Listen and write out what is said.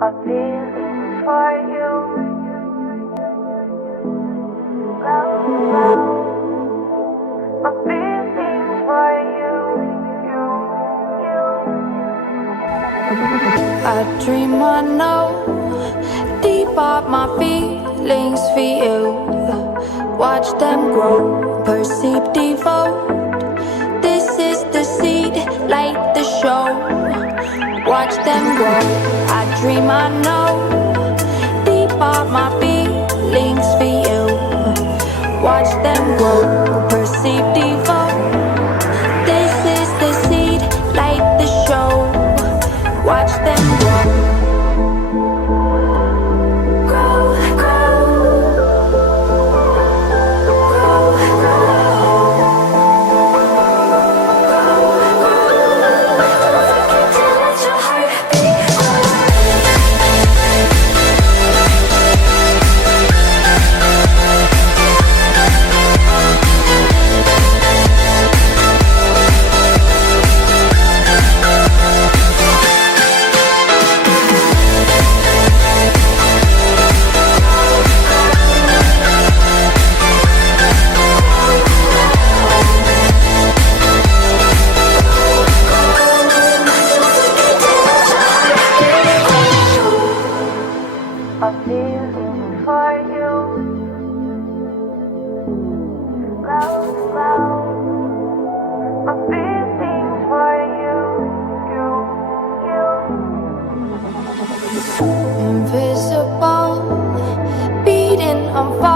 A feeling for you. Love, a feeling for you. I dream I know deep up my feelings for you. Watch them grow, perceive, devote. This is the seed, like the show. Watch them grow. I dream I know deep up my feelings for you. Watch them grow, perceive, devote. This is the seed, like the show. Watch them grow. Grow, grow. Grow, grow. Don't forget to let your heart beat grow. A feeling for you. Love, love. A feeling for you. Invisible, beating on fire.